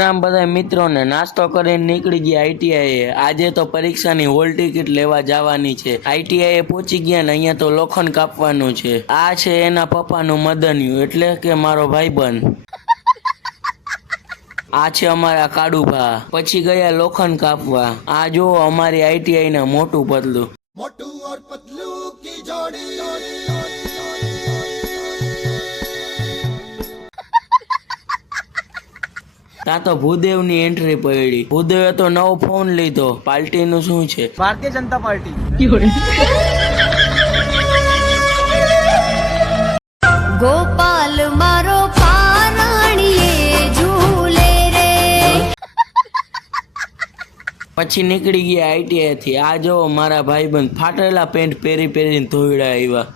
રામ બધા મિત્રોને નાસ્તો કરીને નીકળી ગયા આઈટીઆઈ આજે તો પરીક્ષાની હોલ ટિકિટ લેવા જવાની છે। આઈટીઆઈ પહોંચી ગયા ને અહીંયા તો લોખંડ કાપવાનું છે। આ છે એના પપ્પાનું મદનિયું એટલે કે મારો ભાઈબંધ। આ છે અમારા કાડુભા। પછી ગયા લોખંડ કાપવા। આ જો અમારી આઈટીઆઈ ના મોટું પતલું। मोटू और पतलू की जोड़ी। તા તો ભૂદેવ ની એન્ટ્રી પડી। ભૂદેવે તો નવો ફોન લીધો। પાર્ટી નું શું છે? भारतीय जनता पार्टी। गोपाल मारो पाराणिये झूले रे। પછી નીકળી ગયા આઈટીઆઈ થી। આ જો મારા ભાઈબંધ ફાટેલા પેન્ટ પહેરીને ધોઈડા આવ્યા।